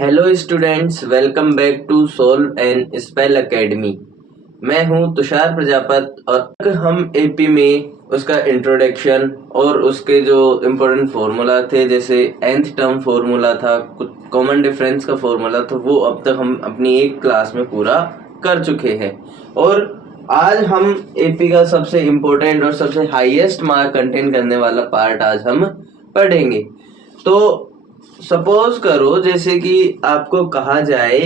Hello students, welcome back to solve and spell academy. मैं हूं तुषार प्रजापत और हम एपी में उसका इंट्रोडक्शन और उसके जो इम्पोर्टेंट फार्मूला थे, जैसे nth टर्म फार्मूला था, कुछ कॉमन डिफरेंस का फार्मूला था, वो अब तक हम अपनी एक क्लास में पूरा कर चुके हैं। और आज हम एपी का सबसे इम्पोर्टेंट और सबसे हाईएस्ट मार्क कंटेन करने वाला पार्ट आज हम पढ़ेंगे। तो सपोज करो जैसे कि आपको कहा जाए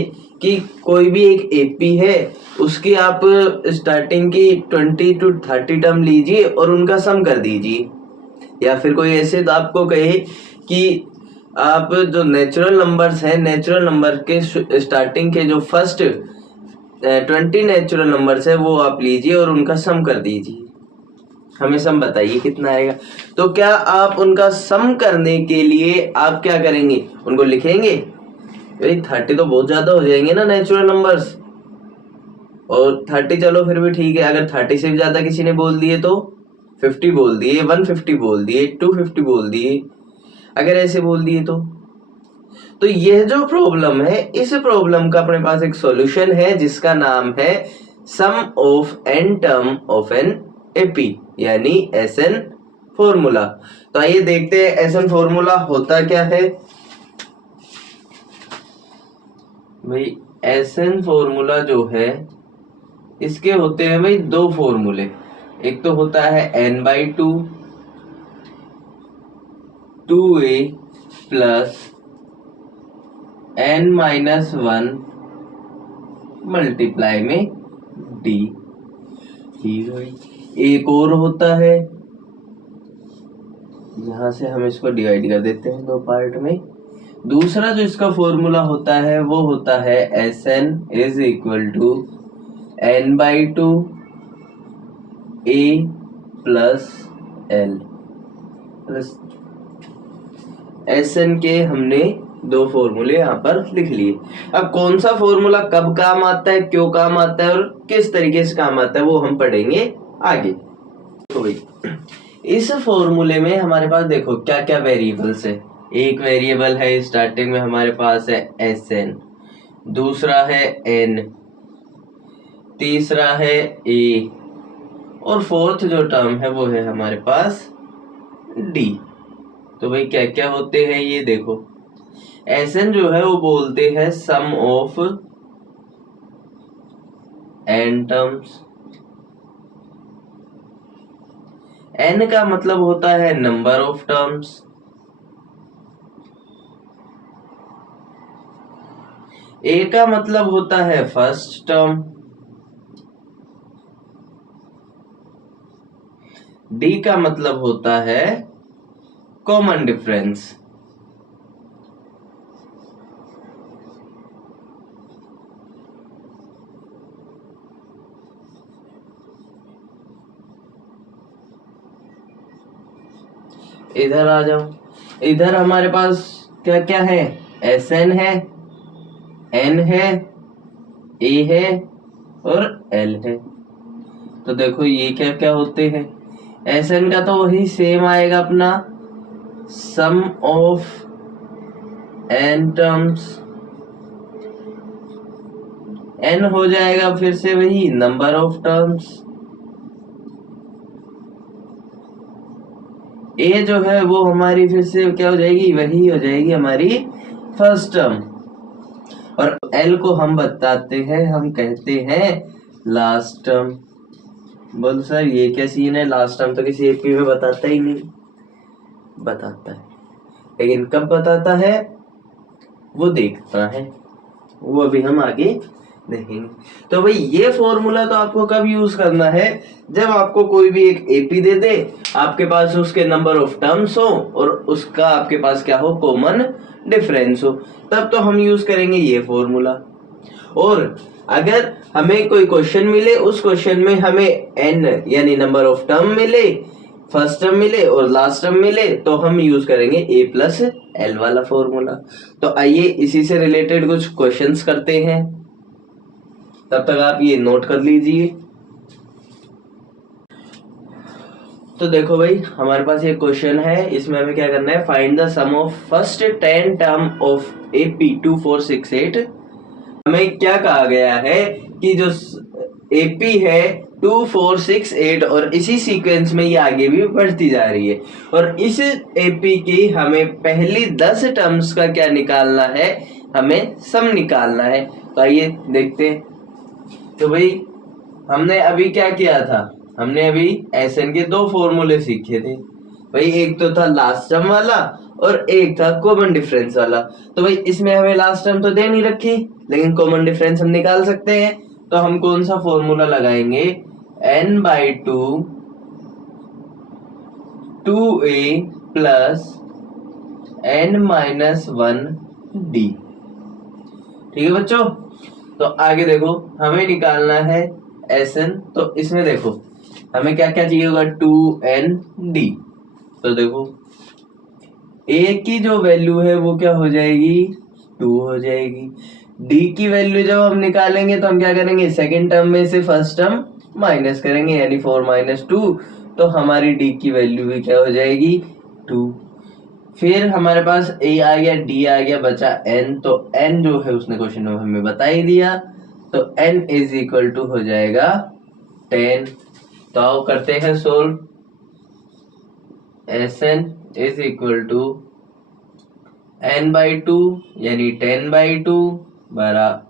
कि कोई भी एक एपी है, उसकी आप स्टार्टिंग की 20 to 30 टर्म लीजिए और उनका सम कर दीजिए। या फिर कोई ऐसे तो आपको कहे कि आप जो नेचुरल नंबर्स हैं, नेचुरल नंबर के स्टार्टिंग के जो फर्स्ट 20 नेचुरल नंबर्स है वो आप लीजिए और उनका सम कर दीजिए। हमें सम बताइए कितना आएगा। तो क्या आप उनका सम करने के लिए आप क्या करेंगे, उनको लिखेंगे? भाई 30 तो बहुत ज्यादा हो जाएंगे ना नेचुरल नंबर्स, और 30 चलो फिर भी ठीक है। अगर 30 से भी ज्यादा किसी ने बोल दिए तो 50 बोल दिए, 150 बोल दिए, 250 बोल दिए, अगर ऐसे बोल दिए तो यह जो प्रॉब्लम है, इस प्रॉब्लम का अपने पास एक सॉल्यूशन है जिसका नाम है sum of n term of an AP, यानी SN फॉर्मूला। तो आइए देखते हैं SN फॉर्मूला होता क्या है। भाई SN फॉर्मूला जो है, इसके होते हैं भाई दो फॉर्मूले। एक तो होता है n/2 2a plus n-1 multiply में d। एक और होता है, यहां से हम इसको डिवाइड कर देते हैं दो पार्ट में। दूसरा जो इसका फॉर्मूला होता है वो होता है SN is equal to n/2 a plus l plus SN के हमने दो फॉर्मूले यहाँ पर लिख लिए। अब कौन सा फॉर्मूला कब काम आता है, क्यों काम आता है और किस तरीके से काम आता है वो हम पढ़ेंगे आगे। तो भाई इस फॉर्मूले में हमारे पास देखो क्या क्या वेरिएबल्स है। एक वेरिएबल है स्टार्टिंग में हमारे पास है SN, दूसरा है N, तीसरा है A, और फोर्थ जो टर्म है वो है हमारे पास D। तो भाई क्या क्या होते हैं ये देखो। SN जो है वो बोलते हैं सम ऑफ n टर्म्स। n का मतलब होता है नंबर ऑफ टर्म्स। a का मतलब होता है फर्स्ट टर्म। d का मतलब होता है कॉमन डिफरेंस। इधर आ जाओ, इधर हमारे पास क्या क्या है, SN है, N है, A है और L है। तो देखो ये क्या क्या होते हैं। SN का तो वही सेम आएगा अपना सम ऑफ n टर्म्स। n हो जाएगा फिर से वही नंबर ऑफ टर्म्स। a जो है वो हमारी फिर से क्या हो जाएगी, वही हो जाएगी हमारी फर्स्ट टर्म। और l को हम बताते हैं, हम कहते हैं लास्ट टर्म। बोल सर ये क्या सीन है, लास्ट टर्म तो किसी एपी में बताता ही नहीं। बताता है, लेकिन कब बताता है वो देखता है, वो अभी हम आगे देखेंगे। तो भाई ये फॉर्मूला तो आपको कब यूज करना है, जब आपको कोई भी एक एपी दे दे, आपके पास उसके नंबर ऑफ टर्म्स हो और उसका आपके पास क्या हो, कॉमन डिफरेंस हो, तब तो हम यूज करेंगे ये फॉर्मूला। और अगर हमें कोई क्वेश्चन मिले, उस क्वेश्चन में हमें n यानी नंबर ऑफ टर्म मिले, फर्स्ट टर्म मिले और लास्ट टर्म मिले, तो हम यूज करेंगे a प्लस l वाला फॉर्मूला। तो आइए इसी से रिलेटेड कुछ क्वेश्चंस करते हैं, तब तक आप ये नोट कर लीजिए। तो देखो भाई, हमारे पास ये क्वेश्चन है, इसमें हमें क्या करना है, find the sum of first 10 term of AP 2468। हमें क्या कहा गया है कि जो AP है 2468 और इसी सीक्वेंस में ये आगे भी बढ़ती जा रही है, और इस AP की हमें पहली 10 टर्म्स का क्या निकालना है, हमें सम निकालना है। तो आइए देखते हैं। तो भाई हमने अभी क्या किया था, हमने अभी SN के दो फॉर्मूले सीखे थे भाई, एक तो था लास्ट टर्म वाला और एक था कॉमन डिफरेंस वाला। तो भाई इसमें हमें लास्ट टर्म तो दे नहीं रखी, लेकिन कॉमन डिफरेंस हम निकाल सकते हैं। तो हम कौन सा फॉर्मूला लगाएंगे, n/2 2a प्लस n-1d। ठीक है बच्चों, तो आगे देखो, हमें निकालना है SN। तो इसमें देखो हमें क्या क्या चाहिए होगा, 2nd। तो देखो A की जो वैल्यू है वो क्या हो जाएगी, 2 हो जाएगी। D की वैल्यू जब हम निकालेंगे तो हम क्या करेंगे, सेकेंड टर्म में से फर्स्ट टर्म माइनस करेंगे, यानी 4 - 2। तो हमारी D की वैल्यू भी क्या हो जाएगी, 2। फिर हमारे पास A आ गया, D आ गया, बचा N। तो N जो है उसने क्वेश्चन में हमें बता ही दिया, तो N = हो जाएगा 10। तो आओ करते हैं सोल्व। SN = n/2 यानी 10/2 बरा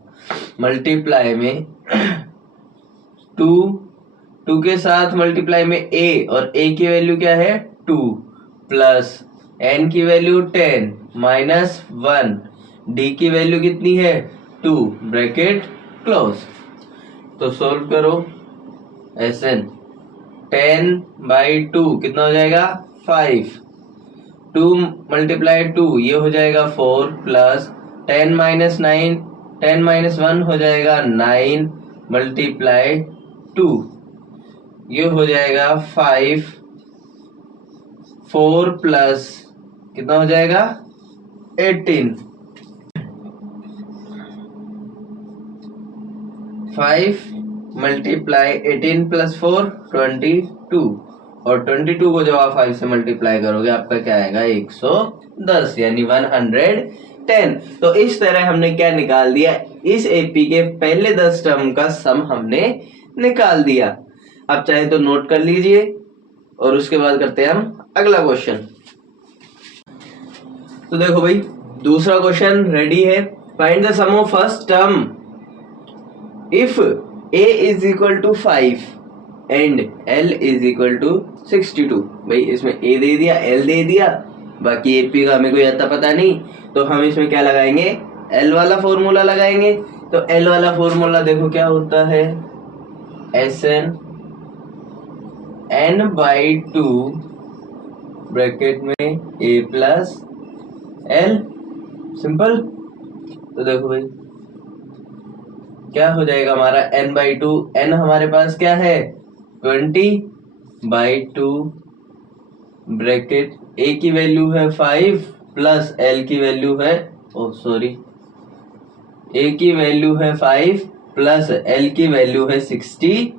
मल्टीप्लाई में 2 के साथ मल्टीप्लाई में A, और A की वैल्यू क्या है, 2 प्लस N की वैल्यू 10 माइनस 1, D की वैल्यू कितनी है, 2, ब्रैकेट क्लोज। तो सोल्व करो। SN 10/2 कितना हो जाएगा, 5। 2 × 2 ये हो जाएगा 4 प्लस 10 - 9, 10 - 1 हो जाएगा 9 × 2 ये हो जाएगा 5। 4 प्लस कितना हो जाएगा, 18। 5 × 18 + 4 22, और 22 को जब आप 5 से मल्टीप्लाई करोगे आपका क्या आएगा, 110 यानी 110। तो इस तरह हमने क्या निकाल दिया, इस AP के पहले 10 टर्म का सम हमने निकाल दिया। आप चाहे तो नोट कर लीजिए, और उसके बाद करते हैं हम अगला क्वेश्चन। तो देखो भाई, दूसरा क्वेश्चन रेडी है। Find the sum of first term if A = 5 and L = 62। भाई इसमें A दे दिया, L दे दिया, बाकी AP का हमें कोई अता पता नहीं, तो हम इसमें क्या लगाएंगे, L वाला फॉर्मूला लगाएंगे। तो L वाला फॉर्मूला देखो क्या होता है, SN n/2 ब्रैकेट में A प्लस L, सिंपल। तो देखो भाई क्या हो जाएगा हमारा, n/2, n हमारे पास क्या है, 20/2 ब्रैकेट A की वैल्यू है 5 प्लस L की वैल्यू है, A की वैल्यू है 5 प्लस L की वैल्यू है 62।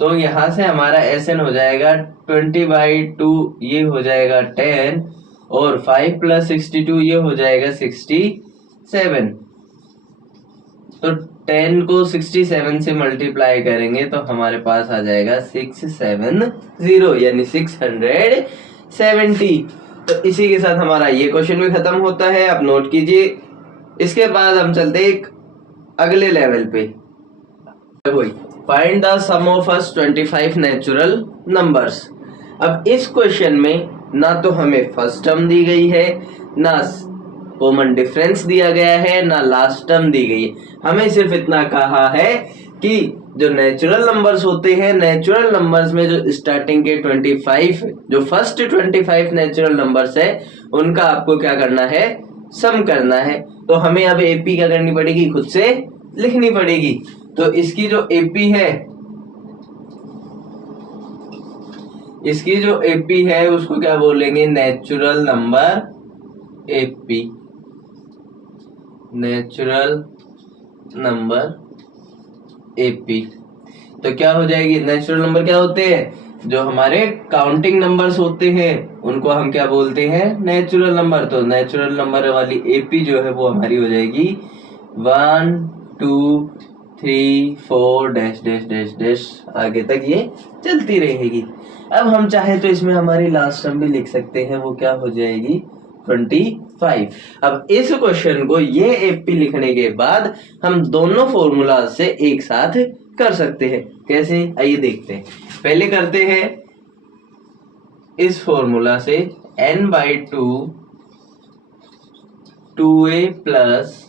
तो यहां से हमारा SN हो जाएगा 20/2, ये हो जाएगा 10, और 5 + 62 ये हो जाएगा 67। तो 10 को 67 से मल्टीप्लाई करेंगे तो हमारे पास आ जाएगा 670 यानी 670। तो इसी के साथ हमारा ये क्वेश्चन भी खत्म होता है, आप नोट कीजिए। इसके बाद हम चलते एक अगले लेवल पे। Find the sum of first 25 natural numbers. अब इस क्वेश्चन में ना तो हमें फर्स्ट टर्म दी गई है, ना कॉमन डिफरेंस दिया गया है, ना लास्ट टर्म दी गई है। हमें सिर्फ इतना कहा है कि जो नेचुरल नंबर्स होते हैं, नेचुरल नंबर्स में जो स्टार्टिंग के 25, जो फर्स्ट 25 नेचुरल नंबर्स है, उनका आपको क्या करना है, सम करना है। तो हमें अब AP क्या करनी पड़ेगी, खुद से लिखनी पड़ेगी। तो इसकी जो AP है, इसकी जो AP है उसको क्या बोलेंगे, natural number AP, natural number AP। तो क्या हो जाएगी, नेचुरल नंबर क्या होते हैं, जो हमारे काउंटिंग नंबर्स होते हैं उनको हम क्या बोलते हैं, नेचुरल नंबर। तो नेचुरल नंबर वाली एपी जो है वो हमारी हो जाएगी 1 2 3 4 डैश डैश डैश डैश, आगे तक ये चलती रहेगी। अब हम चाहे तो इसमें हमारी लास्ट टर्म भी लिख सकते हैं, वो क्या हो जाएगी 25। अब इस क्वेश्चन को ये एपी लिखने के बाद हम दोनों फॉर्मूला से एक साथ कर सकते हैं। कैसे, आइए देखते हैं। पहले करते हैं इस फॉर्मूला से n/2 2a plus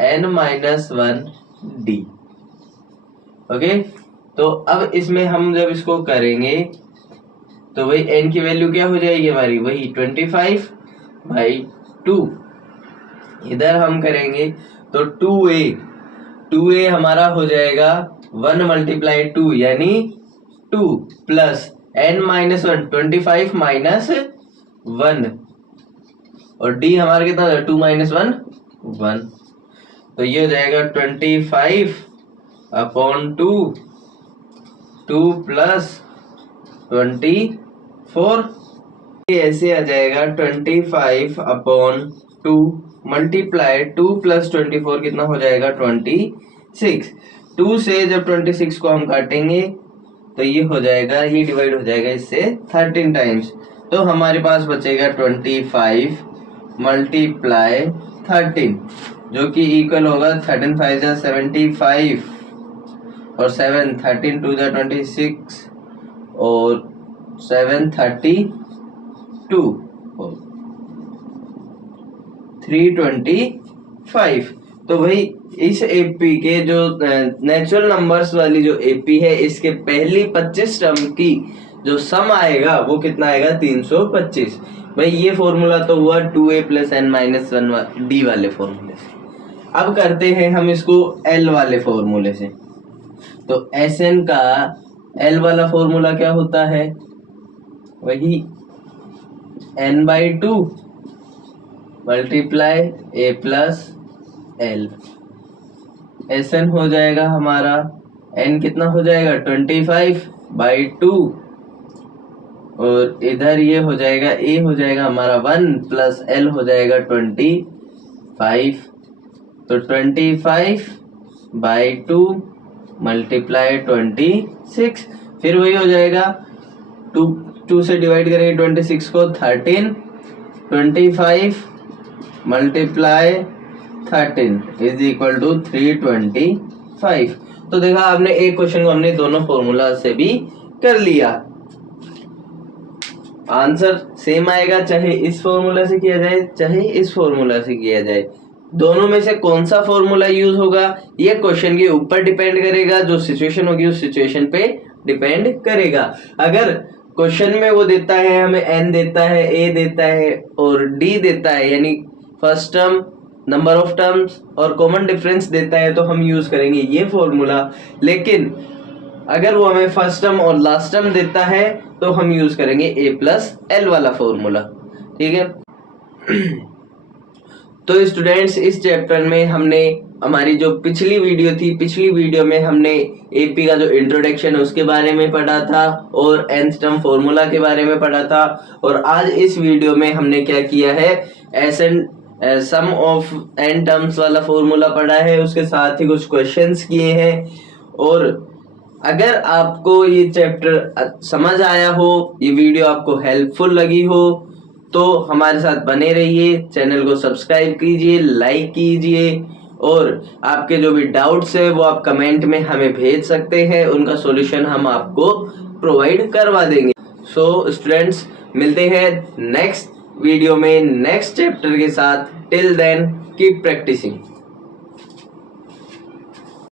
n-1 d। Okay, तो अब इसमें हम जब इसको करेंगे तो वही n की वैल्यू क्या हो जाएगी हमारी, वही 25/2। इधर हम करेंगे तो 2a हमारा हो जाएगा 1 × 2 यानी 2 प्लस n-1 25 माइनस 1 और d हमारा कितना हो जाएगा 2 - 1 1। तो ये हो जाएगा 25/2 2 प्लस 24। ये ऐसे आ जाएगा 25/2 मल्टीप्लाई 2 + 24 कितना हो जाएगा 26। 2 से जब 26 को हम काटेंगे तो ये हो जाएगा, ये डिवाइड हो जाएगा इससे 13 टाइम्स। तो हमारे पास बचेगा 25 मल्टीप्लाई 13 जो कि इक्वल होगा 13 × 5 = 75 और 7 13 2 = 26 और 7 32 325। तो भाई इस एपी के जो नेचुरल नंबर्स वाली जो एपी है इसके पहली 25 टर्म की जो सम आएगा वो कितना आएगा 325। भाई ये फॉर्मूला तो हुआ 2a + n-1 d वाले फॉर्मूले से। अब करते हैं हम इसको l वाले फॉर्मूले से। तो Sn का l वाला फॉर्मूला क्या होता है, वही n/2 multiply a + l। Sn हो जाएगा हमारा, n कितना हो जाएगा 25/2 और इधर ये हो जाएगा a हो जाएगा हमारा 1 प्लस l हो जाएगा 25। तो 25/2 मल्टीप्लाई 26, फिर वही हो जाएगा 2 से डिवाइड करेंगे 26 को 13 25 मल्टीप्लाई 13 इज इक्वल टू 325। तो देखा आपने, एक क्वेश्चन को हमने दोनों फॉर्मूला से भी कर लिया। आंसर सेम आएगा चाहे इस फॉर्मूला से किया जाए चाहे इस फॉर्मूला से किया जाए। दोनों में से कौन सा फॉर्मूला यूज होगा ये क्वेश्चन के ऊपर डिपेंड करेगा, जो सिचुएशन होगी उस सिचुएशन पे डिपेंड करेगा। अगर क्वेश्चन में वो देता है, हमें n देता है, a देता है और d देता है, यानी first term, number of terms और कॉमन डिफरेंस देता है, तो हम यूज करेंगे ये फॉर्मूला। लेकिन अगर वो हमें फर्स्ट टर्म और लास्ट टर्म देता है तो हम यूज करेंगे a + l वाला फॉर्मूला। ठीक है। तो स्टूडेंट्स, इस चैप्टर में हमने हमारी जो पिछली वीडियो थी, पिछली वीडियो में हमने एपी का जो इंट्रोडक्शन है उसके बारे में पढ़ा था और nth टर्म फॉर्मूला के बारे में पढ़ा था। और आज इस वीडियो में हमने क्या किया है, सम ऑफ n टर्म्स वाला फॉर्मूला पढ़ा है, उसके साथ ही कुछ क्वेश्चंस किए हैं। और अगर आपको ये चैप्टर समझ आया हो, ये वीडियो आपको हेल्पफुल लगी हो, तो हमारे साथ बने रहिए, चैनल को सब्सक्राइब कीजिए, लाइक कीजिए और आपके जो भी डाउट्स है वो आप कमेंट में हमें भेज सकते हैं, उनका सॉल्यूशन हम आपको प्रोवाइड करवा देंगे। सो स्टूडेंट्स, मिलते हैं नेक्स्ट वीडियो में नेक्स्ट चैप्टर के साथ। Till then keep practising.